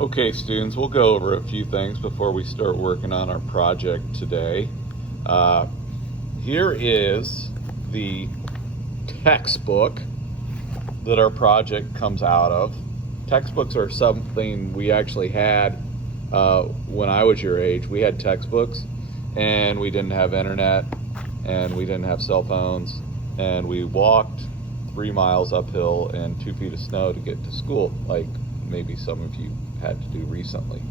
Okay, students, we'll go over a few things before we start working on our project today. Here is the textbook that our project comes out of. Textbooks are something we actually had when I was your age. We had textbooks, and we didn't have internet, and we didn't have cell phones, and we walked 3 miles uphill and 2 feet of snow to get to school, like maybe some of you had to do recently.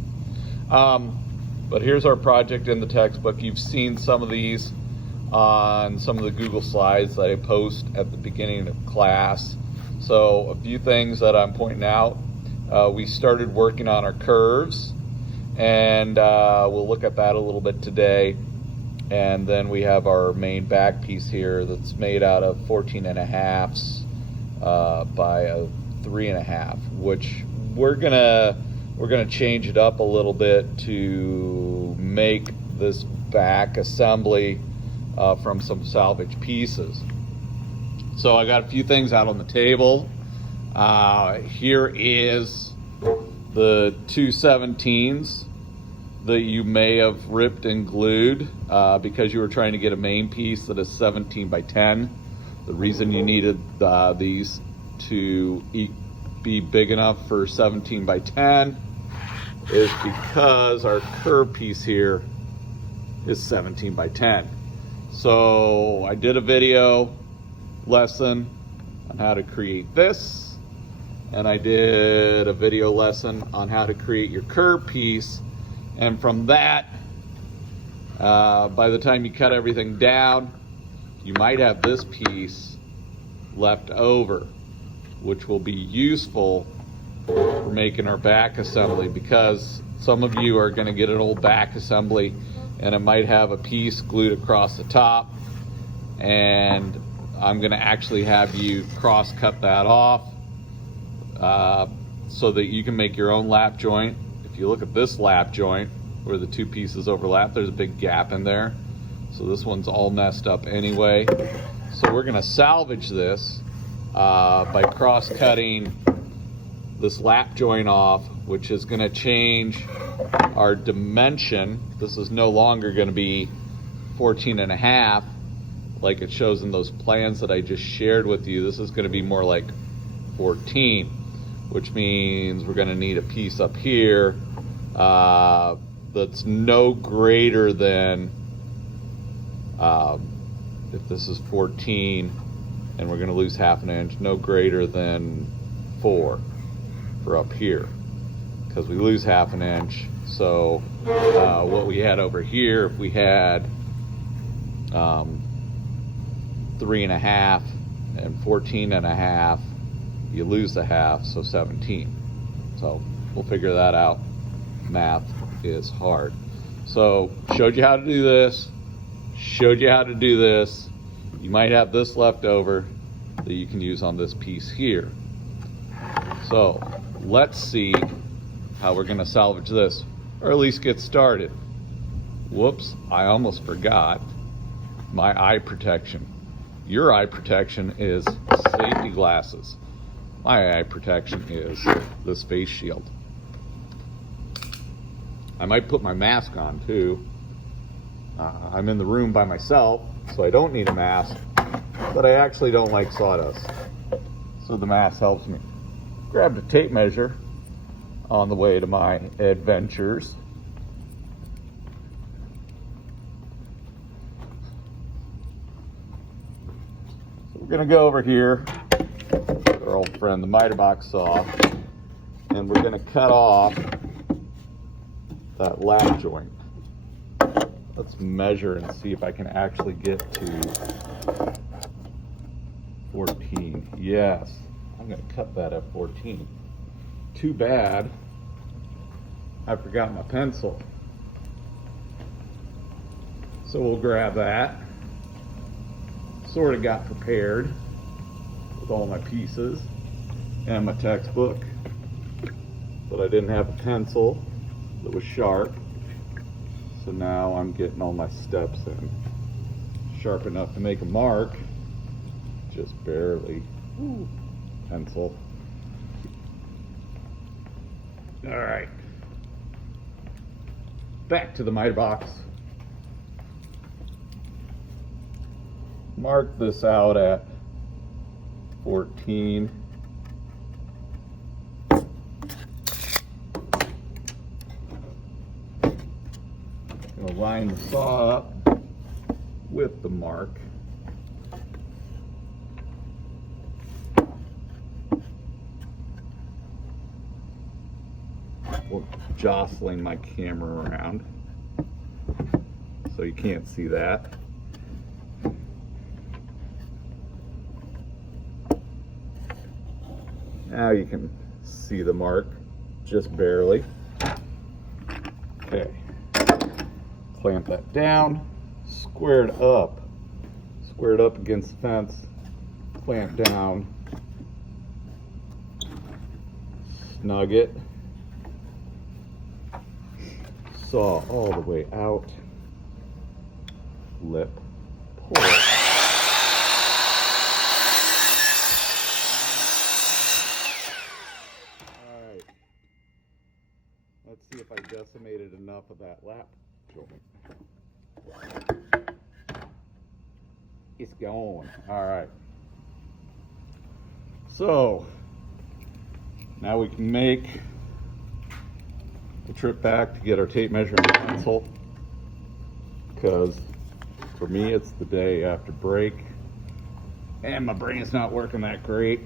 But here's our project in the textbook. You've seen some of these on some of the Google slides that I post at the beginning of class. So a few things that I'm pointing out. We started working on our curves, and we'll look at that a little bit today. And then we have our main back piece here that's made out of 14.5s by a 3.5, which we're gonna change it up a little bit to make this back assembly from some salvage pieces. So I got a few things out on the table. Here is the 217s that you may have ripped and glued because you were trying to get a main piece that is 17 by 10. The reason you needed these to be big enough for 17 by 10 is because our curve piece here is 17 by 10. So I did a video lesson on how to create this, and I did a video lesson on how to create your curve piece. And from that, by the time you cut everything down, you might have this piece left over, which will be useful for making our back assembly, because some of you are going to get an old back assembly and it might have a piece glued across the top, and I'm going to actually have you cross cut that off so that you can make your own lap joint. If you look at this lap joint where the two pieces overlap, there's a big gap in there, so this one's all messed up anyway. So we're going to salvage this by cross-cutting this lap joint off, which is going to change our dimension. This is no longer going to be 14.5 like it shows in those plans that I just shared with you. This is going to be more like 14, which means we're going to need a piece up here that's no greater than, if this is 14, and we're going to lose 1/2 inch, no greater than 4 for up here, because we lose 1/2 inch. So what we had over here, if we had 3.5 and 14.5, you lose the 1/2, so 17. So we'll figure that out. Math is hard. So showed you how to do this, showed you how to do this. You might have this left over that you can use on this piece here. So let's see how we're going to salvage this, or at least get started. Whoops, I almost forgot my eye protection. Your eye protection is safety glasses. My eye protection is this face shield. I might put my mask on too. I'm in the room by myself, so I don't need a mask, but I actually don't like sawdust, so the mask helps me. Grabbed a tape measure on the way to my adventures. So we're gonna go over here, our old friend the miter box saw, and we're gonna cut off that lap joint. Let's measure and see if I can actually get to 14. Yes, I'm going to cut that at 14. Too bad I forgot my pencil. So we'll grab that. Sort of got prepared with all my pieces and my textbook, but I didn't have a pencil that was sharp. So now I'm getting all my steps in. Sharp enough to make a mark, just barely. Ooh. Pencil. All right. back to the miter box. Mark this out at 14. Gonna line the saw up with the mark. Well, jostling my camera around so you can't see that. Now you can see the mark, just barely. Okay, clamp that down, square it up against the fence, clamp down, snug it, saw all the way out, lip, pull it. Alright, let's see if I decimated enough of that lap joint. It's gone. Alright. So, now we can make the trip back to get our tape measure and pencil, because for me it's the day after break and my brain's not working that great.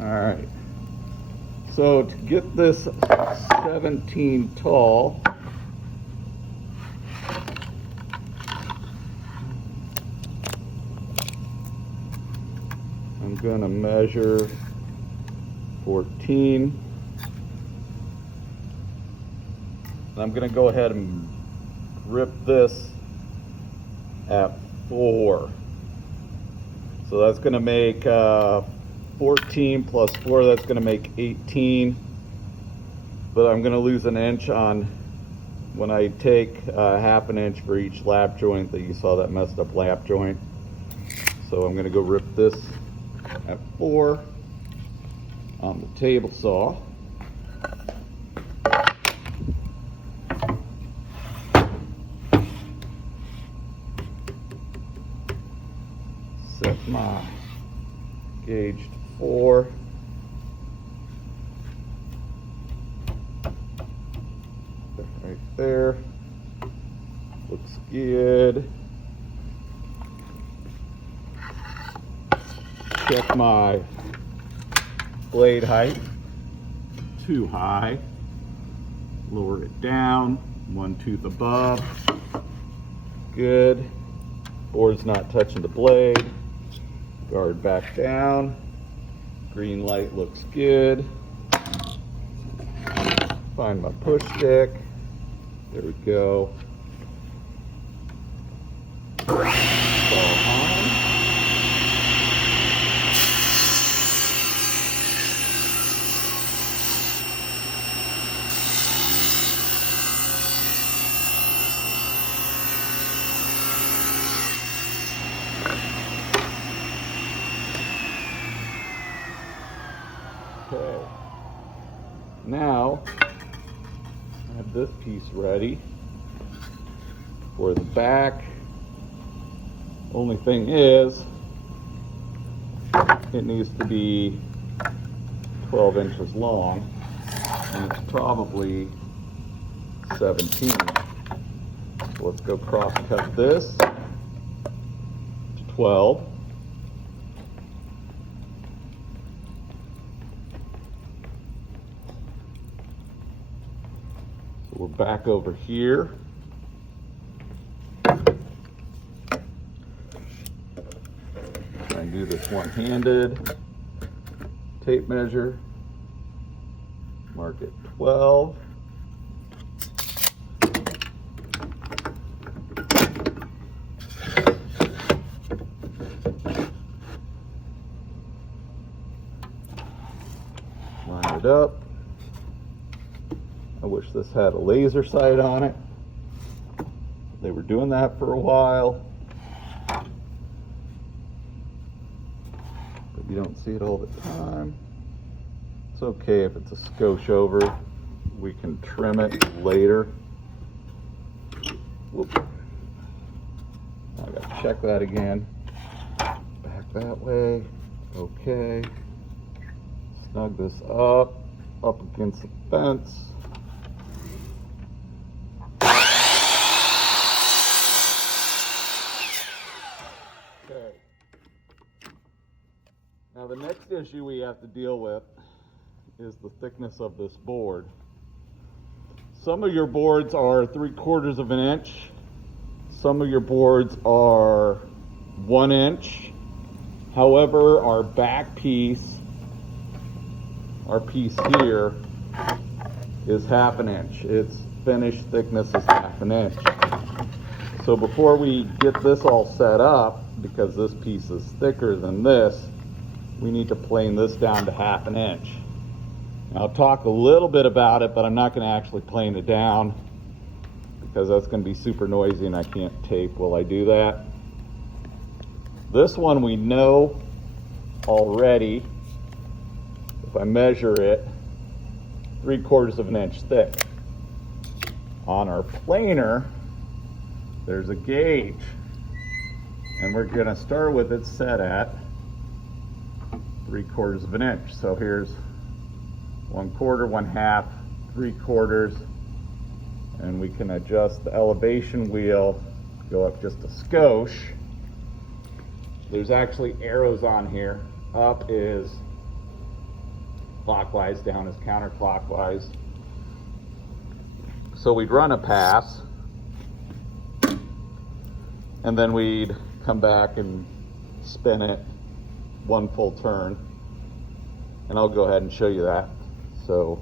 Alright, so to get this 17 tall, I'm gonna measure 14. I'm gonna go ahead and grip this at 4. So that's gonna make 14 plus 4, that's gonna make 18. But I'm gonna lose an inch on when I take half an inch for each lap joint that you saw, that messed up lap joint. So I'm gonna go rip this at 4 on the table saw. Set my gauge to 4. Right there. Looks good. Check my blade height. Too high. Lower it down. 1 tooth above. Good. Board's not touching the blade. Guard back down. Green light looks good. Find my push stick. There we go. Saw on. Okay, now I have this piece ready for the back. Only thing is, it needs to be 12 inches long, and it's probably 17. So let's go cross cut this to 12. We're back over here. Try and do this one-handed. Tape measure. Mark it 12. Line it up. I wish this had a laser sight on it. They were doing that for a while, but you don't see it all the time. It's okay if it's a skosh over. We can trim it later. Whoop. I gotta check that again. Back that way. Okay. Snug this up against the fence. Okay. Now the next issue we have to deal with is the thickness of this board. Some of your boards are 3/4 of an inch. Some of your boards are 1 inch. However, our back piece, our piece here, is 1/2 inch. Its finished thickness is 1/2 inch. So before we get this all set up, because this piece is thicker than this, we need to plane this down to 1/2 inch. Now, I'll talk a little bit about it, but I'm not going to actually plane it down because that's going to be super noisy and I can't tape while I do that. This one we know already, if I measure it, 3/4 of an inch thick. On our planer, there's a gauge, and we're going to start with it set at 3/4 of an inch. So here's 1/4, 1/2, 3/4, and we can adjust the elevation wheel, go up just a skosh. There's actually arrows on here. Up is clockwise, down is counterclockwise. So we'd run a pass, and then we'd come back and spin it 1 full turn, and I'll go ahead and show you that. So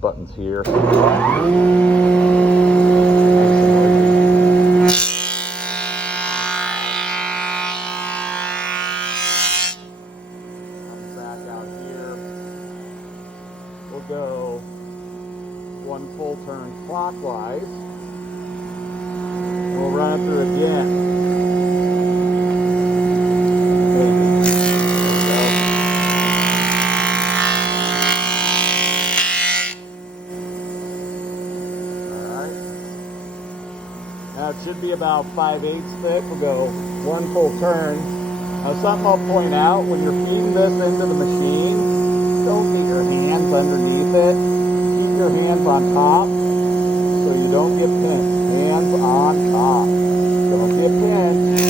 buttons here. Back out here. We'll go 1 full turn clockwise. We'll run it through again. Now it should be about 5/8 thick. We'll go 1 full turn. Now something I'll point out, when you're feeding this into the machine, don't get your hands underneath it. Keep your hands on top so you don't get pinched. Hands on top. Don't get pinched.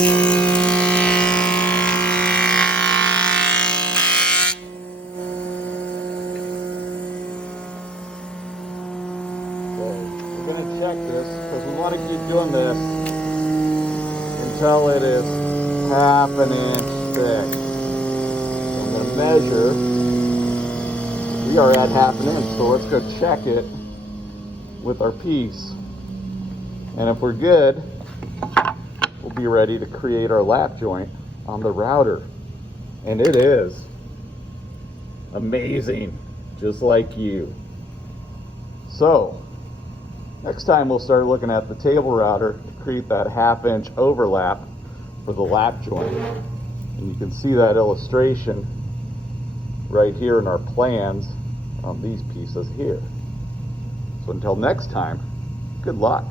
We're going to check this because we want to keep doing this until it is 1/2 inch thick. So I'm going to measure. We are at 1/2 inch, so let's go check it with our piece. And if we're good, we'll be ready to create our lap joint on the router. And it is amazing, just like you. So next time we'll start looking at the table router to create that 1/2 inch overlap for the lap joint. And you can see that illustration right here in our plans on these pieces here. So until next time, good luck.